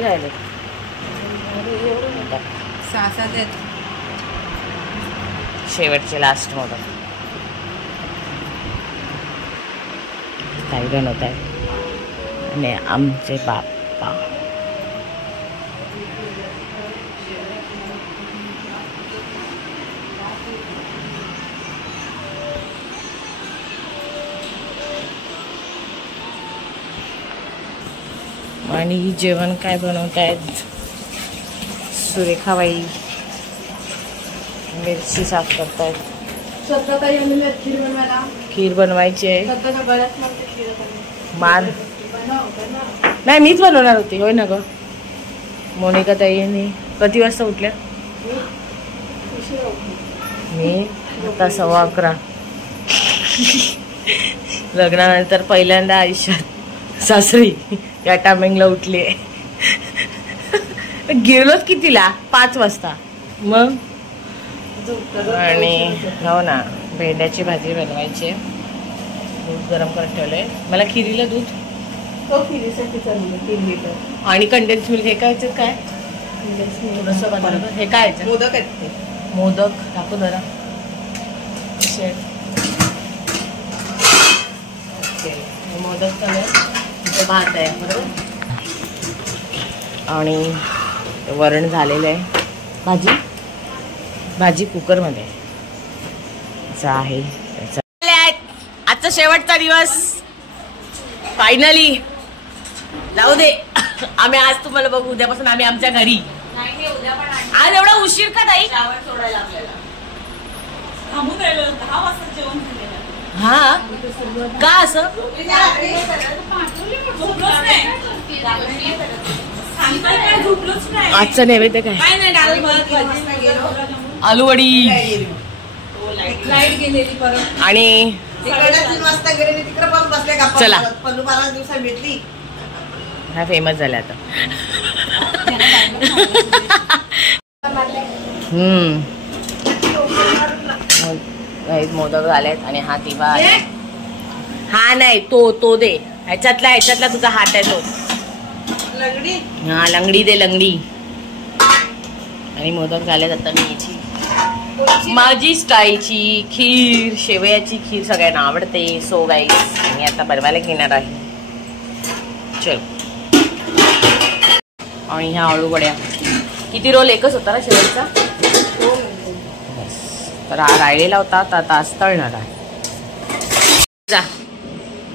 किती राहिले? 6-7 आहेत. शेवटचे लास्ट मोदक काही बनवत आहेत आणि आमचे बाप्पा आणि जेवण काय बनवतायत? सुरेखाबाई मिरची साफ करतायत. खीर बनवायची आहे. मार नाही, मीच बनवणार होती. होय ना ग मोनिका ताईंनी. किती वाजता उठल्या? मी आता 11:15. लग्नानंतर पहिल्यांदा आयुष्यात सासरी या टायमिंगला उठली. गेलोच कितीला? 5 वाजता. मग आणि हो ना, भेंड्याची भाजी बनवायची. दूध गरम करत ठेवलंय. मला खिरीला दूध खिरीसाठी 3 लिटर आणि कंडेन्स मिल्क. हे काय काय थोडंसं बनवलं. हे काय मोदक आहेत. मोदक टाकू जरा. ओके, मोदक चालू. इथे भात आहे बरोबर आणि वरण झालेलं आहे. भाजी कुकरमध्ये आहे. आजचा शेवटचा दिवस फायनली. जाऊ दे, आम्ही आज तुम्हाला बघू. उद्यापासून आम्ही आमच्या घरी. आज एवढा उशीर का ताई? हा का असं? आजचं नैवेद्य काय? आलू वडी आणि चला. हा फेमस झाला आता. मोदक झालेत आणि हा दिवा. हा नाही, तो दे. ह्याच्यातला तुझा हात आहे तो. लंगडी. हा लंगडी दे, लंगडी. आणि मोदक झालेत. आता मी याची माझी स्टाईलची खीर, शेवयाची खीर सगळ्यांना आवडते. सो गाईस मी आता बनवायला घेणार आहे. चल. आणि ह्या आळू वड्या. किती रोल? एकच होता ना शेवटचा. तर हा राहिलेला होता. आता आज तळणार आहे. जा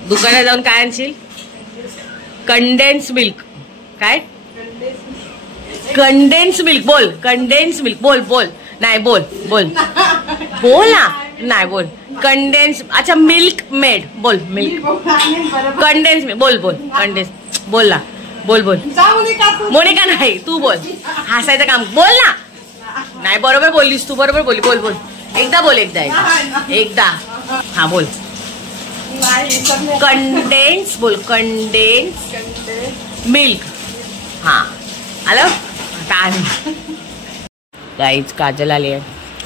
दुकानात जाऊन काय आणशील? Condensed milk. काय? Condensed milk. बोल कंडेन्स मिल्क. बोल नाही, बोल ना. नाही बोल कंडेन्स. अच्छा मिल्क मेड. बोल मिल्क कंडेन्स मिल्क. बोल कंडेन्स. बोल ना. बोल मोनिका नाही, तू बोल. हसायचं काम. बोल ना. नाही बरोबर बोललीस तू. बरोबर बोलली. बोल एकदा बोल. एकदा हा बोल. कंडेन्स. बोल कंडेन्स मिल्क. हा आलं. गाईच काजल आली आहे.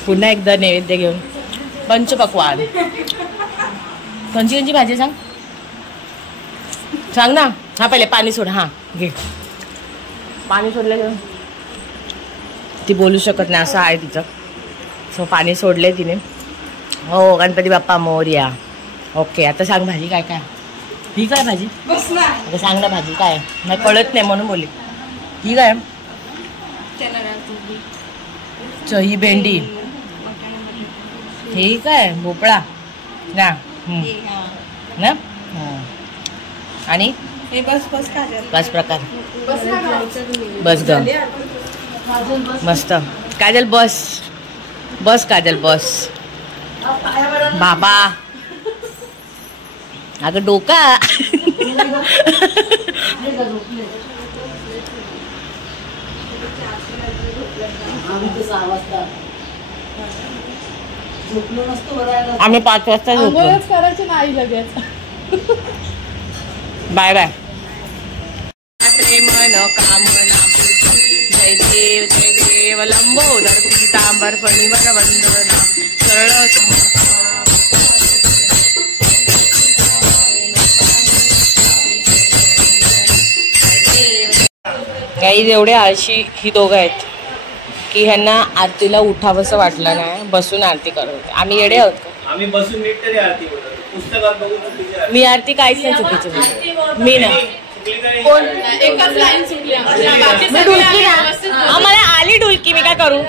पुन्हा एकदा नैवेद्य घेऊन. पंचपक्वान. कोणची भाजी सांग ना. हा पहिले पाणी सोड. हा घे. पाणी सोडलं घेऊन. ती बोलू शकत नाही असं आहे तिचं. सो पाणी सोडलंय तिने. हो गणपती बाप्पा मोरया. ओके, आता सांग भाजी काय काय? ही काय भाजी? आता सांग ना भाजी काय? नाही कळत नाही म्हणून बोलली. ही काय? ही भेंडी. ही काय? भोपळा ना. ना आणि बस प्रकार. बस ग मस्त. काजल बस काजल बस. बाबा अगं डोका. आम्ही 5 वाजता करायचे नाही लगेच. Bye bye. मन कामना जय देव लंबोदर पीतांबर फणीवर वंदना सरळ. गाईज एवढे आळशी ही दोघं आहेत की ह्यांना आरतीला उठावंसं वाटलं नाही, बसून आरती करत होते. आम्ही येडे आहोत का? आम्ही बसून नीट तरी आरती करतो. पुस्तकात बघून मी आरती काहीच नाही चुकीची बोलते. मी ना एकच लाईन चुकली मी डुलकी ना, आम्हाला आली डुलकी, मी काय करू?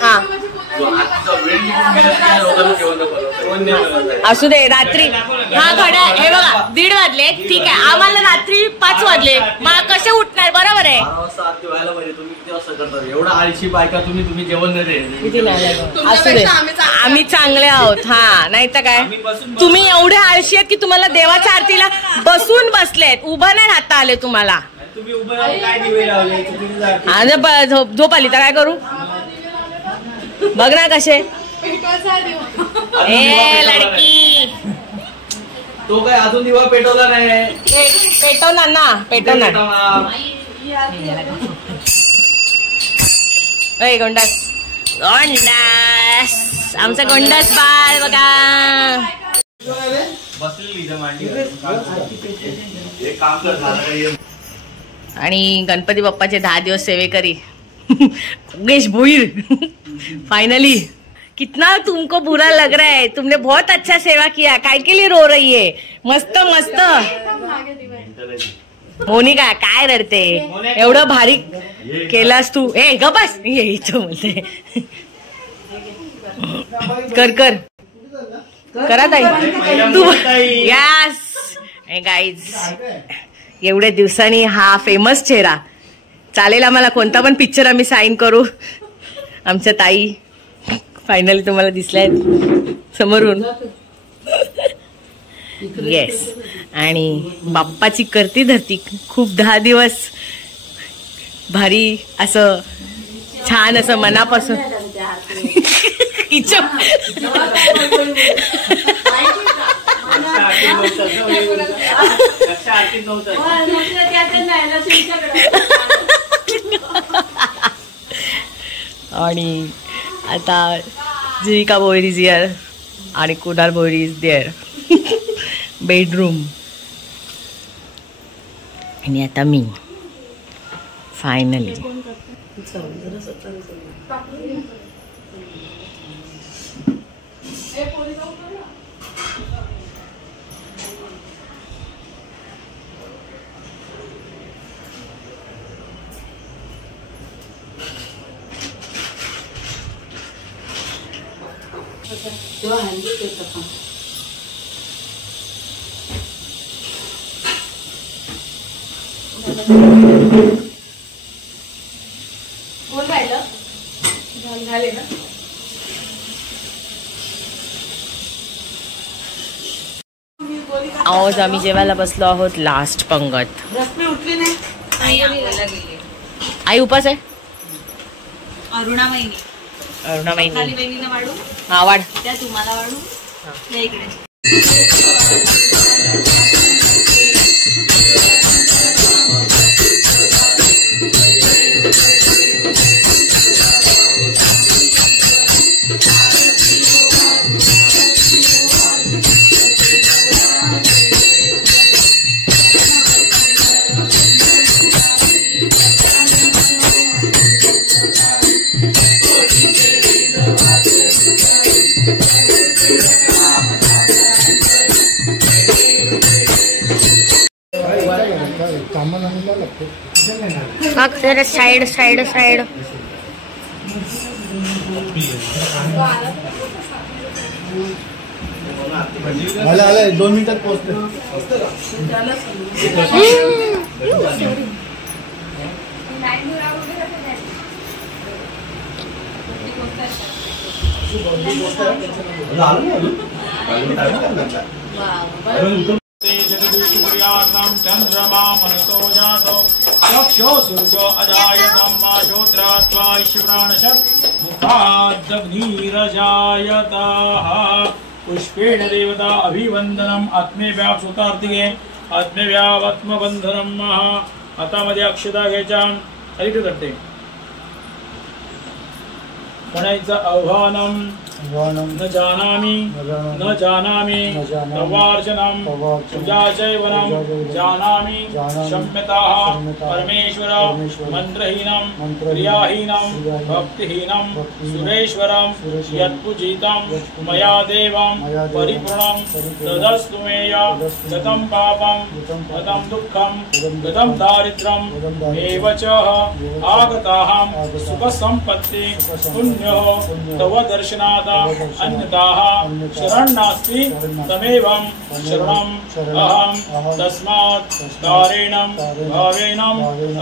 हा असू दे. रात्री हा घड्या हे बघा 1:30 वाजले, ठीक आहे. आम्हाला रात्री 5 वाजले, मग कसे उठणार? बरोबर आहे. एवढा आळशी बायका तुम्ही जेवण नाही. असू दे, आम्ही चांगले आहोत. हा नाही तर काय, तुम्ही एवढे आळशी आहेत की तुम्हाला देवाच्या आरतीला बसून बसलेत, उभं नाही राहता आले तुम्हाला. तुम्ही उभं राहून काय दिवे लावले? झोप आली तर काय करू? बघ ना कसे. ए लडकी, तो काय अजून दिवा पेटवला नाही. पेटवणार ना, पेटवणार. अय गोंडास, गोंडास आमचा गोंडास बाळ बघा. आणि गणपती बाप्पाचे 10 दिवस सेवेकरी योगेश भोईर. फाइनली कितना तुमको बुरा लग रहा है? तुमने बहुत अच्छा सेवा किया. काय के लिए रो रही है? मस्त मस्त. मोनिका काय रडते? एवढं भारी केलास तू. ए ग बस, ये इथं बोलते. कर कर करा ताई तू. यस गाईज, एवढ्या दिवसांनी हा फेमस चेहरा. चालेल आम्हाला कोणता पण पिक्चर आम्ही साईन करू. आमच्या ताई फायनली तुम्हाला दिसल्या समोरून. येस, आणि बाप्पाची करती धरती खूप 10 दिवस भारी असं छान असं मनापासून. आणि आता जीविका भोईर इज हिअर आणि Kunal Bhoir is there. Bedroom. आणि आता मी फायनली कोण राहिलं? झाले ना. आज आम्ही जेवायला बसलो आहोत लास्ट पंगत. उठली नाही. आई उपास आहे. अरुणा महिनी खाली बहिणीला वाढू. हा वाढ. त्या तुम्हाला वाढू. त्या इकडे साइड साइड साइड. आले 2 मिनिटात पोहोचते. चंद्रमा मनसो जातो चक्षो सूर्यो अजायतं श्रोत्रात्वाश्प्राणशत् मुखादग्निरजायतः. पुष्पेण देवता अभिवंदनम् आत्मेव्याप सुतार्तिके आत्मेव्यात्मबंधनम. हातामध्ये अक्षता घ्यायच्या. ऐक करते म्हणायचं आव्हानम न जानामि न जानामि तवार्चनं पूजा चैवनं जानामि क्षम्यताः परमेश्वर मंत्रहीनं क्रियाहीनं भक्तिहीनं सुरेश्वरं यत्पूजितं मया देवं परिपूर्णं तदस्तु मेय गतं पापं गतं दुःखं गतं दारिद्र्यं एव च आगताहं सुखसम्पत्ति पुण्यो तव दर्शनात् अन्यताः शरणं नास्ति तमेवं शरणम् अहं तस्मात् कारेणं भावेन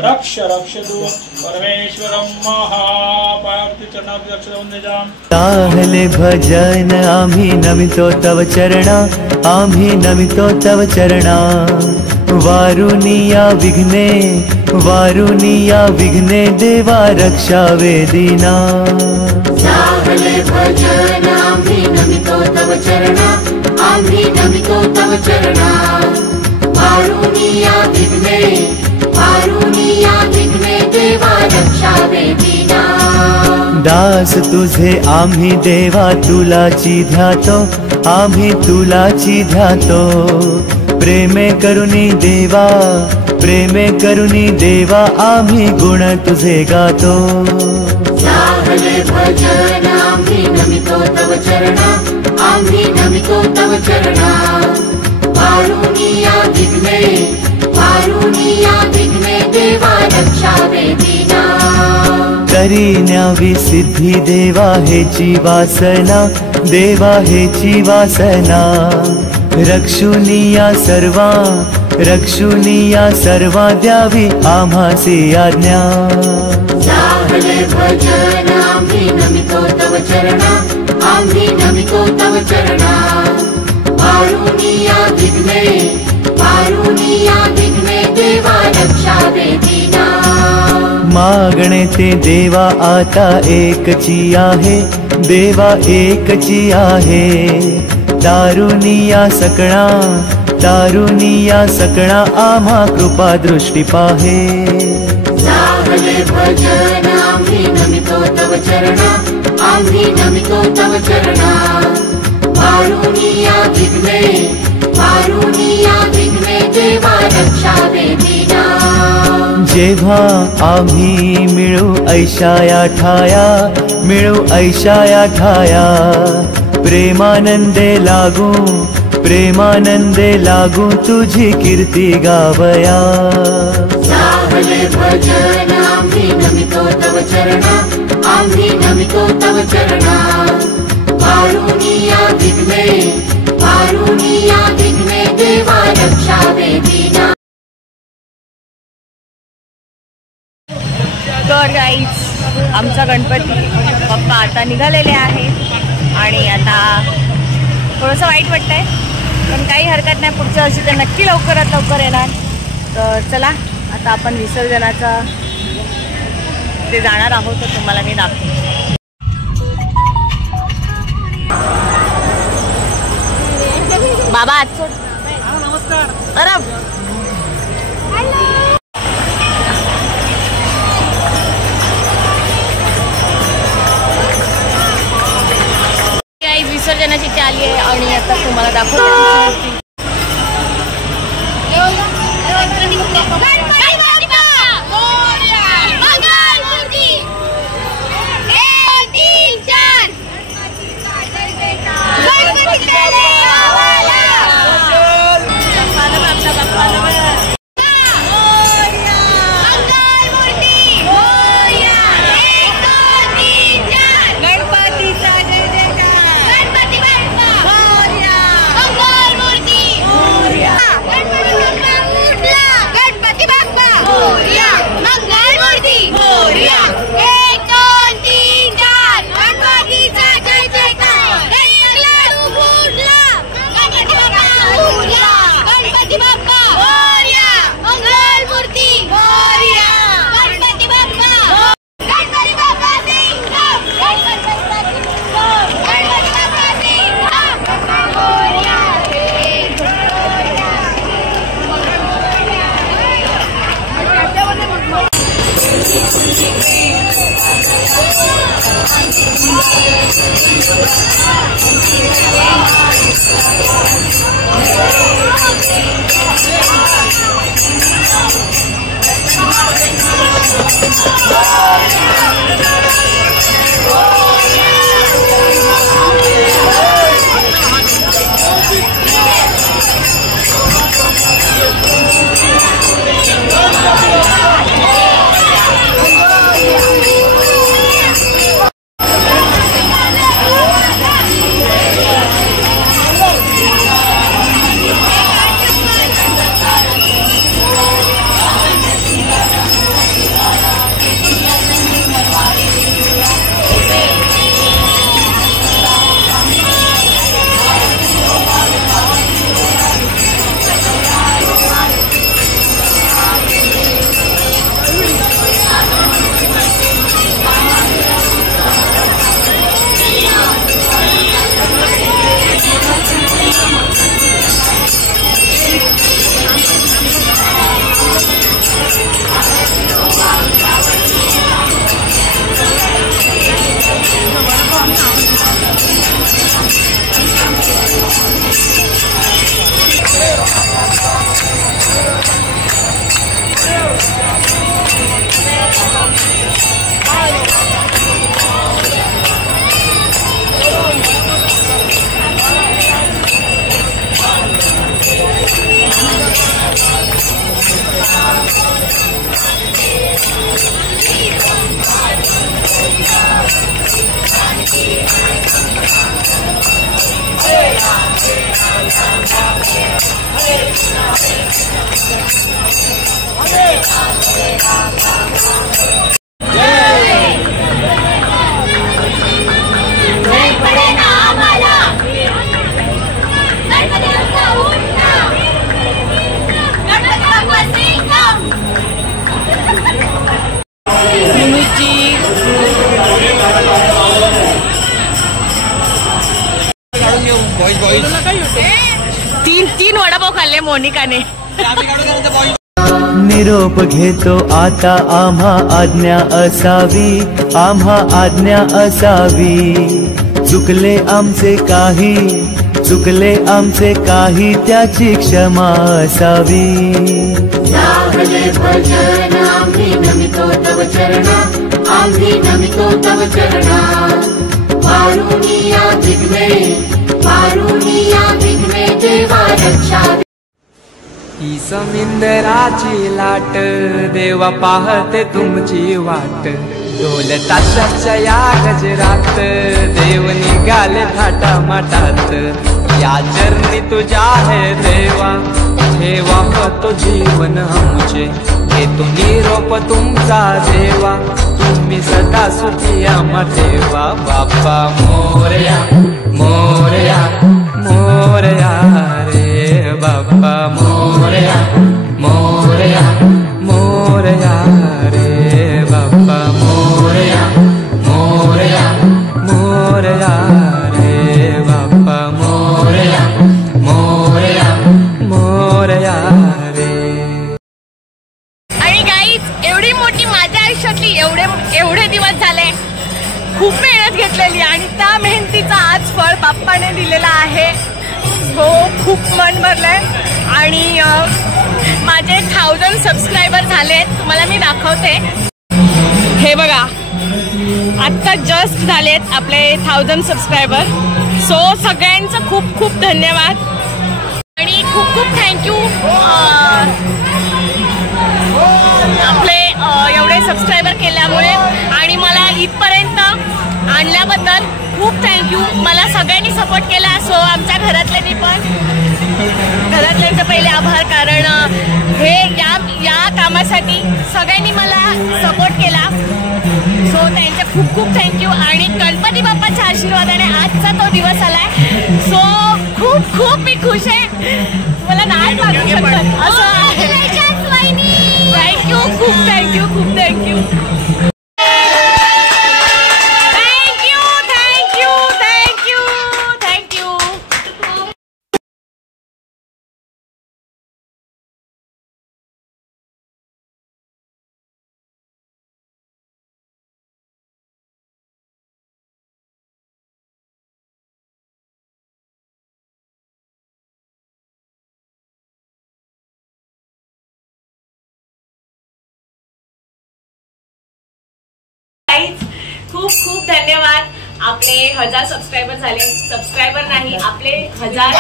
रक्ष रक्षतु परमेश्वरं महापार्थिव चरणाब्ज रक्षतवन्देजाम्। ताहले भजन आम्ही नमितो तव चरणा आम्ही नमितो तव चरणा वारुनिया विघ्ने देवा रक्षा वेदिना। ताहले भजन आम्ही नमितो तव चरणा आम्ही नमितो तव चरणा वारुनिया विघ्ने देवा रक्षा वेदिना। दास तुझे आम्ही देवा तुलाची ध्यातो आम्ही तुलाची ध्यातो प्रेमे करुणी देवा आम्ही गुण तुझे गातो। ताहले भजन आम्ही नमितो तव चरणा आम्ही नमितो तव चरणा वारुनिया विघ्ने देवा रक्षा वेदिना। करीन्यावी सिद्धी देवा हेची वासना रक्षुनिया सर्वा द्यावी आम्हासी आज्ञा। ताहले भजन आम्ही नमितो तव चरणा आम्ही नमितो तव चरणा वारुनिया विघ्ने देवा रक्षा वेदिना। मागणे ते देवा आता एकची आहे दारुनिया सकणा आम्हा कृपा दृष्टी पाहे। ताहले भजन आम्ही नमितो तव चरणा आम्ही नमितो तव चरणा वारुनिया विघ्ने देवा रक्षा वेदिना। जेव्हा आम्ही मिळू ऐशाया ठाया प्रेमानंदे लागू तुझी कीर्ती गावया। ताहले भजन आम्ही नमितो तव चरणा आम्ही नमितो तव चरणा वारुनिया विघ्ने देवा रक्षा वेदिना। तर गाईज आमचा गणपती बाप्पा आता निघालेले आहे आणि आता थोडंसं वाईट वाटतंय पण काही हरकत नाही, पुढच्या वर्षी तर नक्की लवकरात लवकर येणार। तर चला आता आपण विसर्जनाचा ते जाणार आहोत तर तुम्हाला मी दाखवते। बाबा आज सोड। नमस्कार। अरे विसर्जनाची चाली आहे आणि आता तुम्हाला दाखवते। गणपती बाप्पा तीन वडापाव खाल्ले मोनिकाने. निरोप घेतो आता आम्हा आज्ञा असावी, आम्हा आज्ञा असावी. चुकले आमचे काही त्याची क्षमा असावी. साहले भजन आम्ही नमितो तव चरणा, आम्ही नमितो तव चरणा. पारुनिया विघ्ने देवा रक्षा. ही समिंदराची लाट देवा पाहते तुमची वाट. ढोल ताशाच्या या गजरात देव निघाले थाटामाटात. या चरणी तुझ्या है देवा ठेवा तो जीवन आमचे. घेतो निरोप तुमचा देवा तुम्ही सदा सुखी आम्हा ठेवा. बाप्पा मोरया मोरया मोरया रे बाप्पा मोरया मोरया मोरया रे बाप्पा मोरया मोरया मोरया रे बाप्पा मोरया मोरया मोरया रे. आणि गाईज एवढी मोठी माझ्या आयुष्यातली एवढे दिवस झाले खूप मेहनत घेतलेली आणि त्या मेहनतीचा आज फळ बाप्पाने दिलेला आहे. हो खूप मन भरलंय. आणि माझे 1000 सबस्क्रायबर झालेत. तुम्हाला मी दाखवते. हे बघा आत्ता जस्ट झालेत आपले 1000 सबस्क्रायबर. सो सगळ्यांचं खूप खूप धन्यवाद आणि खूप खूप थँक्यू आपले एवढे सबस्क्रायबर केल्यामुळे आणि मला इथपर्यंत आणल्याबद्दल खूप थँक्यू. मला सगळ्यांनी सपोर्ट केला. सो आमच्या घरातल्यांनी पण घरातल्यांचं पहिले आभार कारण हे या कामासाठी सगळ्यांनी मला सपोर्ट केला. सो त्यांचे खूप खूप थँक्यू. आणि गणपती बाप्पाच्या आशीर्वादाने आजचा तो दिवस आलाय. सो खूप खूप मी खुश आहे. मला नाही सांगू शकत असं. थँक्यू खूप थँक्यू खूप थँक्यू. खूप खूप धन्यवाद. आपले 1000 सबस्क्रायबर झाले. सबस्क्रायबर नाही आपले 1000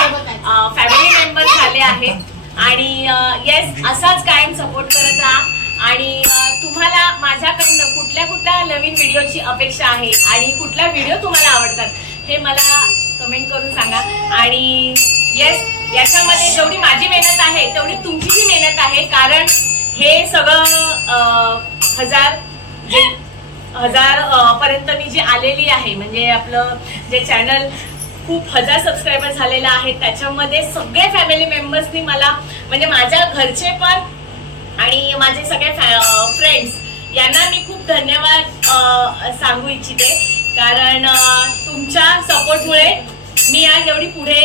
फॅमिली मेंबर झाले आहेत. आणि येस असाच कायम सपोर्ट करत राहा. आणि तुम्हाला माझ्याकडनं कुठल्या नवीन व्हिडिओची अपेक्षा आहे आणि कुठला व्हिडिओ तुम्हाला आवडतात हे मला कमेंट करून सांगा. आणि येस याच्यामध्ये जेवढी माझी मेहनत आहे तेवढी तुमचीही मेहनत आहे. कारण हे सगळं 1000 पर्यंत मी जी आलेली आहे म्हणजे आपलं जे चॅनल खूप 1000 सबस्क्रायबर झालेलं आहे त्याच्यामध्ये सगळे फॅमिली मेंबर्सनी मला म्हणजे माझ्या घरचे पण आणि माझे सगळे फ्रेंड्स यांना मी खूप धन्यवाद सांगू इच्छिते. कारण तुमच्या सपोर्टमुळे मी आज एवढी पुढे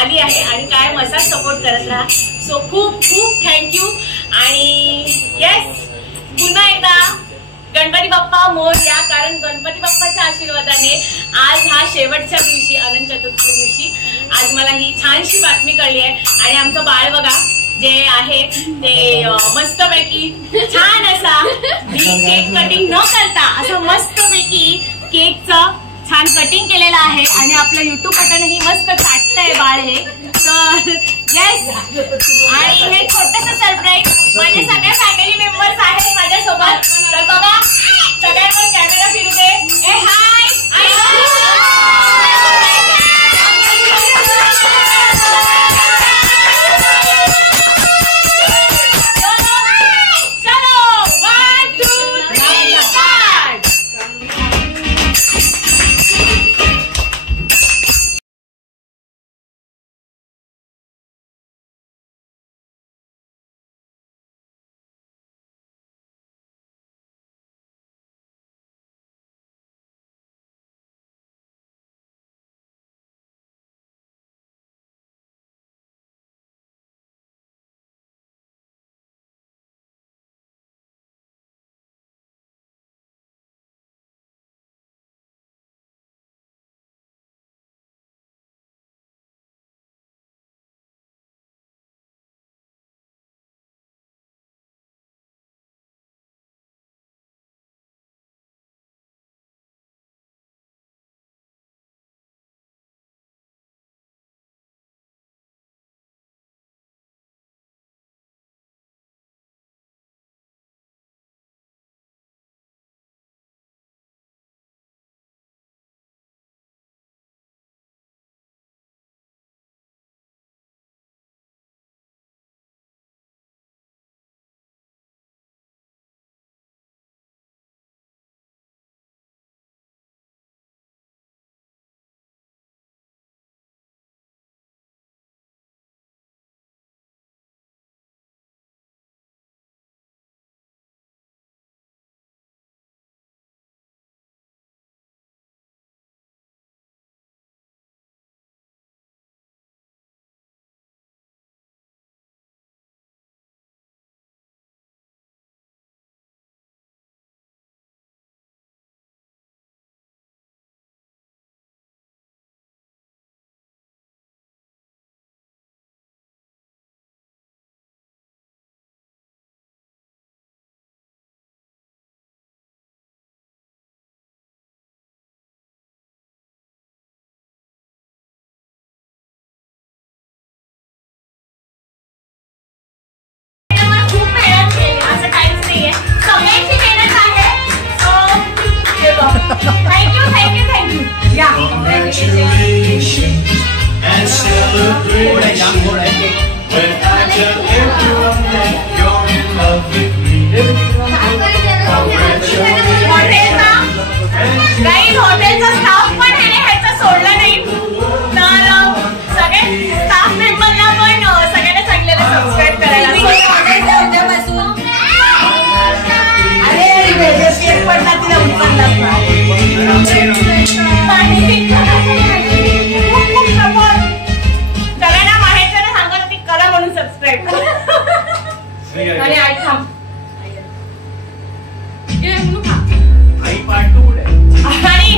आली आहे आणि कायम असाच सपोर्ट करत राहा. सो खूप खूप थँक्यू. आणि येस पुन्हा एकदा गणपती बाप्पा मोरया. कारण गणपती बाप्पाच्या आशीर्वादाने आज हा शेवटच्या दिवशी अनंत चतुर्थी दिवशी आज मला ही छानशी बातमी कळली आहे. आणि आमचं बाळ बघा जे आहे ते मस्तपैकी छान असा केक कटिंग न करता असं मस्तपैकी केकचं छान कटिंग केलेलं आहे. आणि आपलं युट्यूब बटनही मस्त ताटतंय बाळ हे. तर येस आणि हे छोटंसं सरप्राईज माझे सगळे फॅमिली मेंबर्स आहेत माझ्यासोबत. तर बघा सगळ्यांवर कॅमेरा फिरू दे. ए हाय या and celebration. When I tell everyone that you're in love with me. हॉटेलचा स्टाफ पण ह्याचं सोडलं नाही तर सगळे स्टाफ मेंबरला पण सगळ्यांना सांगलेलं सबस्क्राईब करायला. अरे पडला तिला उचलला सगळ्यांना माहिती सांगा ती करा म्हणून सबस्क्राईब आणि आई थांब आणि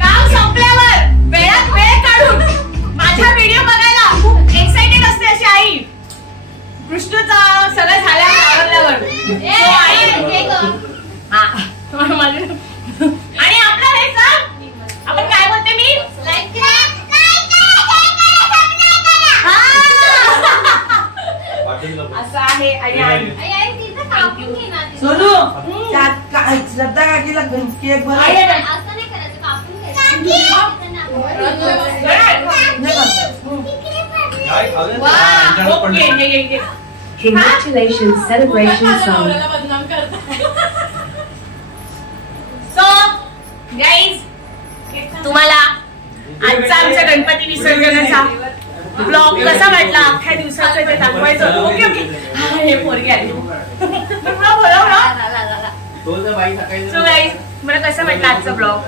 काम संपल्यावर वेळात वेळ काढून माझा व्हिडिओ बघायला खूप एक्साइटेड असते अशी आई. कृष्णचा सगळं झाल्यावर आवडल्यावर आणि आपलं हे सर आपण काय बोलते मी असं आहे. सोनू श्रद्धा काकीला cake Congratulations celebration song. So guys, तुम्हाला आजचा आमच्या गणपती विसर्जनाचा ब्लॉग कसा वाटला अख्ख्या दिवसाचं ते दाखवायचं. ओके ओके हे पोरगी आली सो गाईज मला कसं वाटलं आजचा ब्लॉग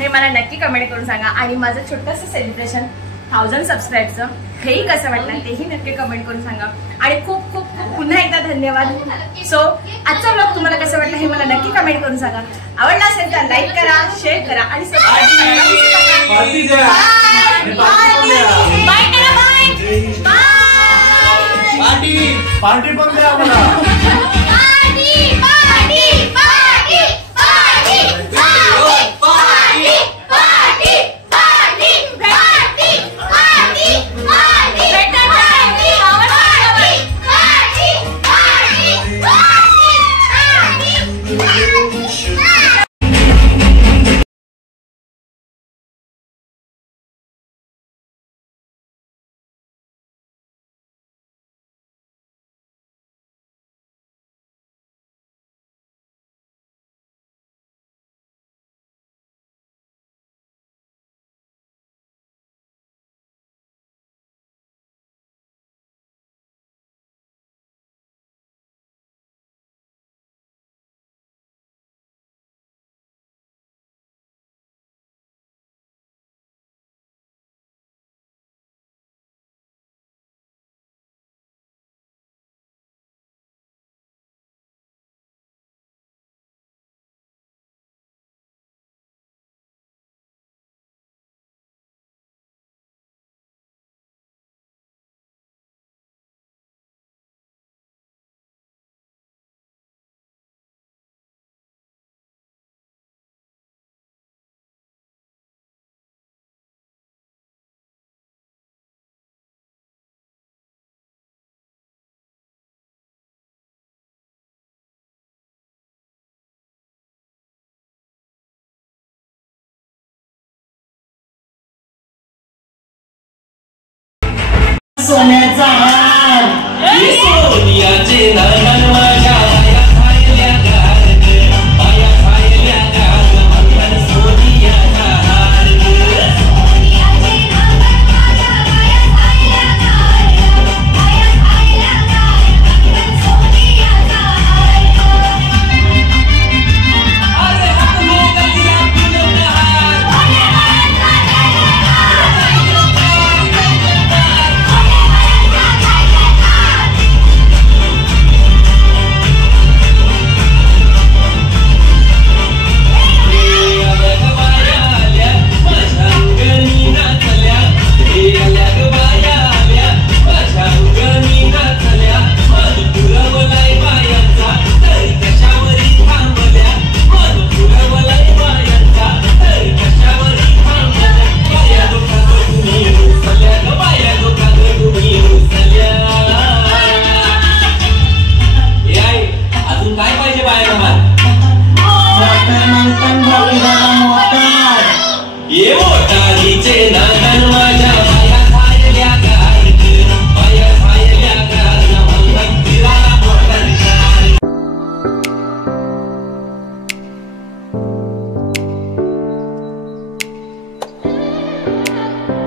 हे मला नक्की कमेंट करून सांगा. आणि माझं छोटंसं सेलिब्रेशन 1000 सबस्क्राईबचं हेही कसं वाटलं तेही नक्की कमेंट करून सांगा. आणि खूप खूप खूप पुन्हा एकदा धन्यवाद. सो आजचा ब्लॉग तुम्हाला कसं वाटलं हे मला नक्की कमेंट करून सांगा. आवडला असेल तर लाईक करा, शेअर करा आणि सबस्क्राईब करा. बाय करा. बाय पार्टी पण द्या आम्हाला. सोन्याचा हार सोनियाचे नयन